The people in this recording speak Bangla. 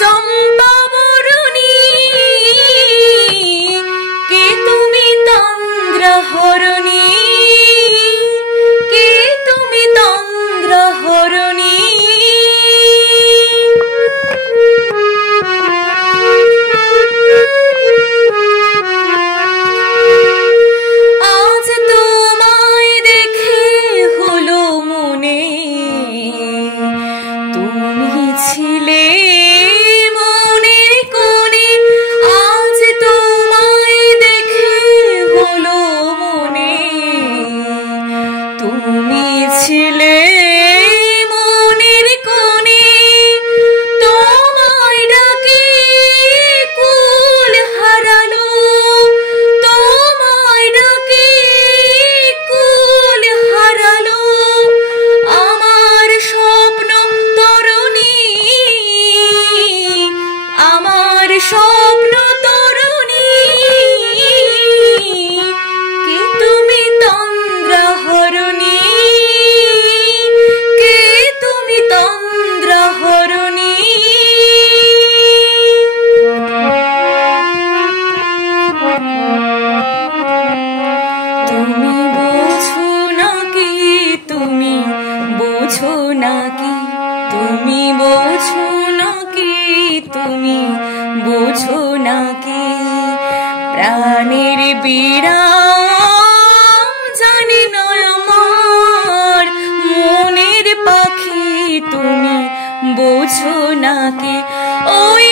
চম্পা বরণী কে তুমি তন্দ্রাহরণী কে তুমি তন্দ্রাহরণী আজ তোমায় দেখে হলো মনে তুমি ছিলে মনের কোণে আজ তোমায় দেখে হলো মনে তুমি ছিলে মনের কোণে তোমায় ডাকে কুল হারালো তোমায় ডাকে কুল হারালো আমার স্বপ্ন তরুণী আমার স্বপ্ন তরুণী কে তুমি তন্দ্রাহরণী কে তুমি তন্দ্রাহরণী তুমি বোঝো নাকি তুমি বোঝো নাকি তুমি বোঝো নাকি তুমি বোঝো নাকি প্রাণের বিরাম জানি না আমার মনের পাখি তুমি বোঝো নাকি ওই